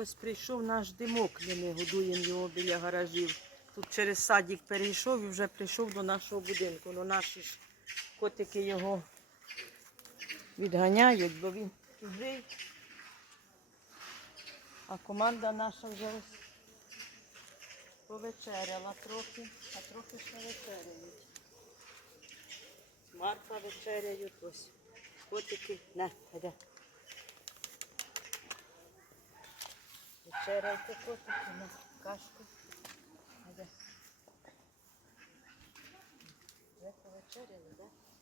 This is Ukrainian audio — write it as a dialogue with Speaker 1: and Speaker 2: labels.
Speaker 1: Ось прийшов наш димок, де ми годуємо його біля гаражів. Тут через садик перейшов і вже прийшов до нашого будинку. Ну наші ж котики його відганяють, бо він чужий. А команда наша вже повечеряла трохи, а трохи ще вечеряють. Марка вечеряють, ось котики. На, ходи. Вечеряйте котики на кашку. Вже повечеряли, так? Да?